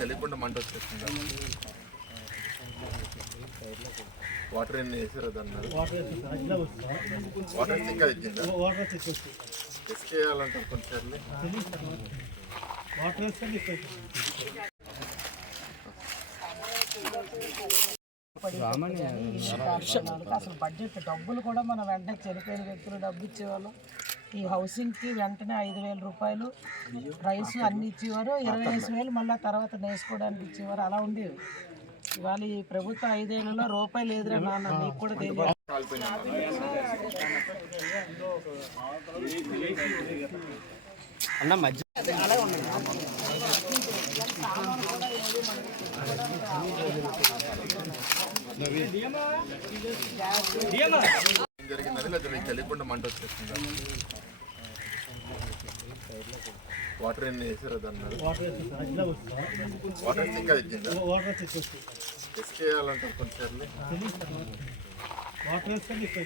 తెలియకుండా మంట వచ్చేస్తుందా. వాటర్ ఎన్ని వేసారు వాటర్ తెచ్చిందా టెస్ట్ కొన్నిసార్లు వేస్తే అసలు బడ్జెట్ డబ్బులు కూడా మనం వెంటనే చనిపోయిన వ్యక్తులు డబ్బు ఇచ్చేవాళ్ళం. ఈ హౌసింగ్కి వెంటనే ఐదు వేల రూపాయలు రైస్ అన్ని ఇచ్చేవారు ఇరవై ఐదు వేలు మళ్ళీ తర్వాత నేసుకోవడానికి ఇచ్చేవారు. అలా ఉండేవి. ఇవాళ ఈ ప్రభుత్వ ఐదేళ్ళలో రూపాయి లేదురా నాన్న నీకు కూడా తెలియదు. ఏం జరిగిందని లేదా మీకు తెలియకుండా మంట వచ్చేస్తుందా వాటర్ ఎన్ని వేసారు అన్నారు వాటర్ వస్తుంది వాటర్ చెక్ వస్తుంది టెస్ట్ వాటర్. వేస్తే